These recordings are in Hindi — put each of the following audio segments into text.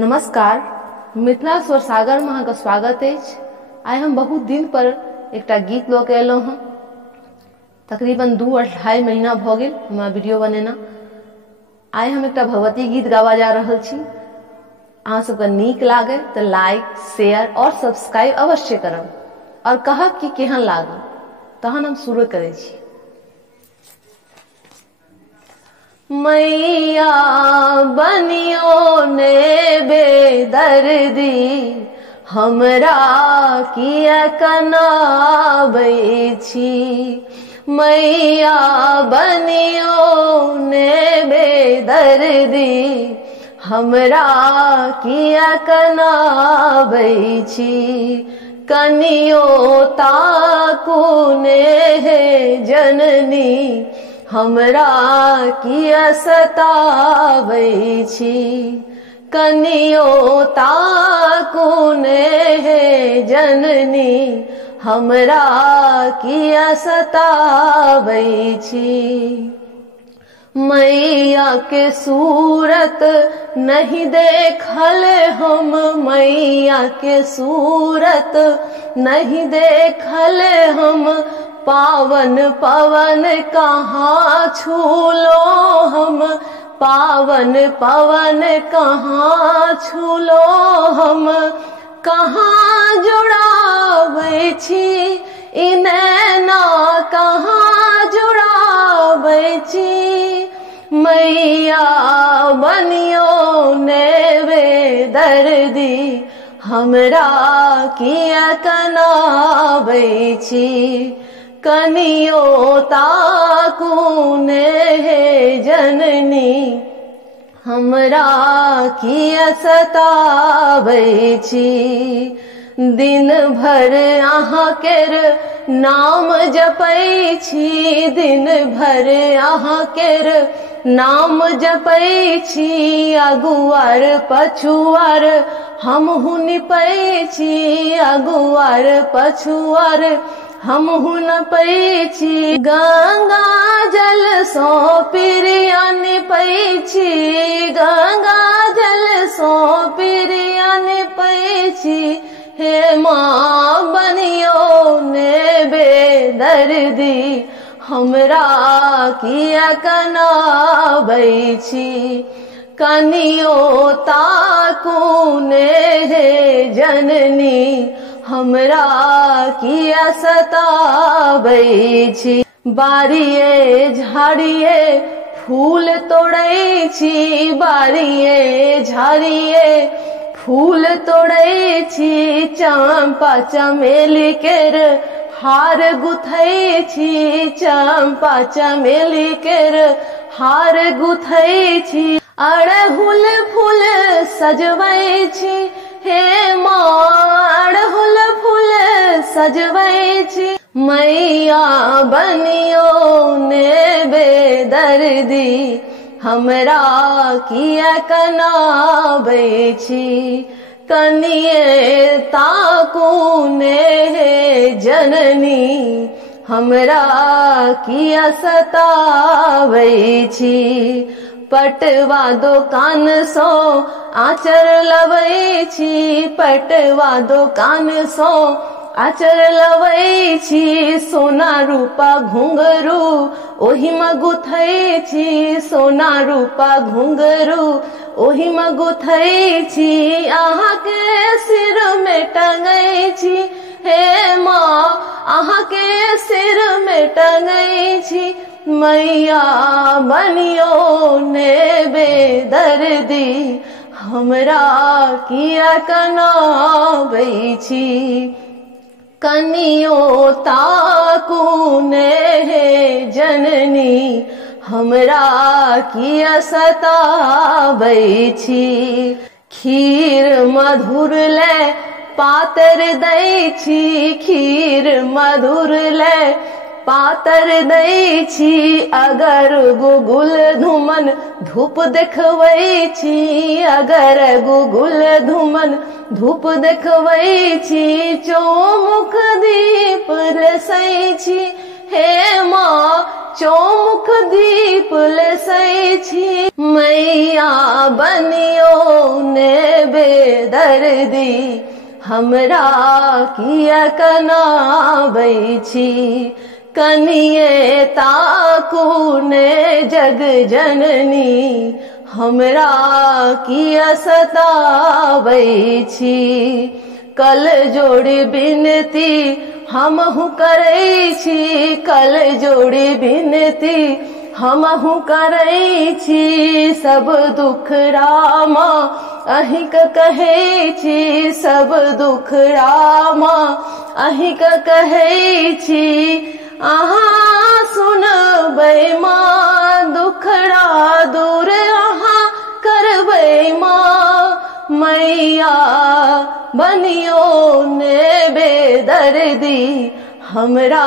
नमस्कार, मिथिला स्वर सागर में अहाँके स्वागत अछि। आइ हम बहुत दिन पर एकटा गीत लऽ के एलहुँ हँ। तकरीबन 2-2.5 महीना भऽ गेल हमरा वीडियो बनेना। आइ हम एकटा भगवती गीत गावा जा रहल छी। अहाँ सबके नीक लागे तऽ लाइक, शेयर और सब्सक्राइब अवश्य करब और कहब कि केहन लागल। तहन हम शुरू करै छी। मैया बनियो ने बेदर्दी, हमरा किया कनाबै छी। मैया बनियो ने बेदर्दी, हमरा किया कनाबै छी। कनियो ताकू ने हे जननी, हमरा किया सताबै छी। कनियो ताकू ने हे जननी, हमरा किया सताबै छी। मैया के सूरत नहीं देखल हम, मैया के सूरत नहीं देखल हम। पावन पवन कहाँ छूलो हम, पावन पवन कहाँ छूलो हम। कहाँ जुड़ाबै छी ई नैना, कहाँ जुड़ाबै छी। मैया बनियो ने बेदर्दी, हमरा किया कनाबै छी। कनियो ताकू ने हे जननी, हमरा किया सताबै छी। दिन भर अहाँ केर नाम जपै छी, दिन भर अहाँ केर नाम जपै छी। अगुआर पछुआर हमहु निपै छी, अगुआर पछुआर हमहु नपै छी। गंगा जल सो पिरिया निपै छी, गंगा जल सो पिरिया निपै छी। हे माँ बनियो ने बेदर्दी, हमरा किया कनाबै छी। कनियो ताकू ने हे जननी, हमरा किया सताबै छी। बारिये झाड़िये फूल तोड़ै छी, बारिये झाड़िये फूल तोड़ै छी। चंपा चमेली केर हार गुथै छी, चंपा चमेली केर हार गुथै छी। अड़हुल फूल सजबै छी, हे माँ अड़हुल फूल सजबै छी। मैया बनियो ने बेदर्दी, हमरा किया कनाबै छी। कनिये ताकू ने हे जननी, हमरा किया सताबै छी। पटवा दोकान सो आचर लबै छी, पटवा दोकान सो आचर लबै छी। सोना रूपा घुंघरू ओहि में गुथै छी, सोना रूपा घुंघरू ओहि में गुथै छी। अहाँ के सिर में टंगै छी, हे माँ अहाँ के सिर में टंगै छी। मैया बनियो ने बेदर्दी, हमरा किया कनाबै छी। कनियो ताकू ने हे जननी, हमरा किया सताबै छी। खीर मधुर ले पातर दै छी, खीर मधुर ले पातर दै छी। अगर गुगुल धुमन धूप देखबै छी, अगर गुगुल धुमन धूप देखबै छी। चौमुख दीप रसै छी, हे माँ चौमुख दीप लेसै छी, मैया बनियो ने बेदर्दी, हमरा किया कनाबै छी, कनिये ताकू ने जग जननी, हमरा किया सताबै छी। कल जोड़ी बिनती हमहु करै छी, कल जोड़ी बिनती हमहु करै छी, सब दुख रामा अहिंक कहै छी, सब दुख रामा अहिंक कहै छी। अहाँ सुनबै माँ दुखड़ा दूर अहाँ करबै माँ, मैया बनियो ने बेदर्दी, हमरा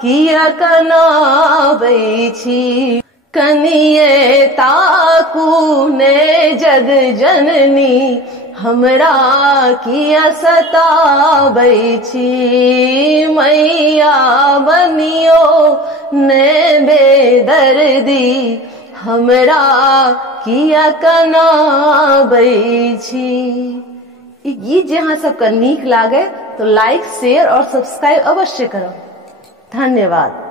किया कनाबै छी, कनिये ताकू ने जग जननी, हमरा किया सताबै छी, मैया बनियो ने बेदर्दी, हमरा किया कनाबै छी। ई गीत जे अहाँ सबके नीक लागे तो लाइक शेयर और सब्सक्राइब अवश्य करब। धन्यवाद।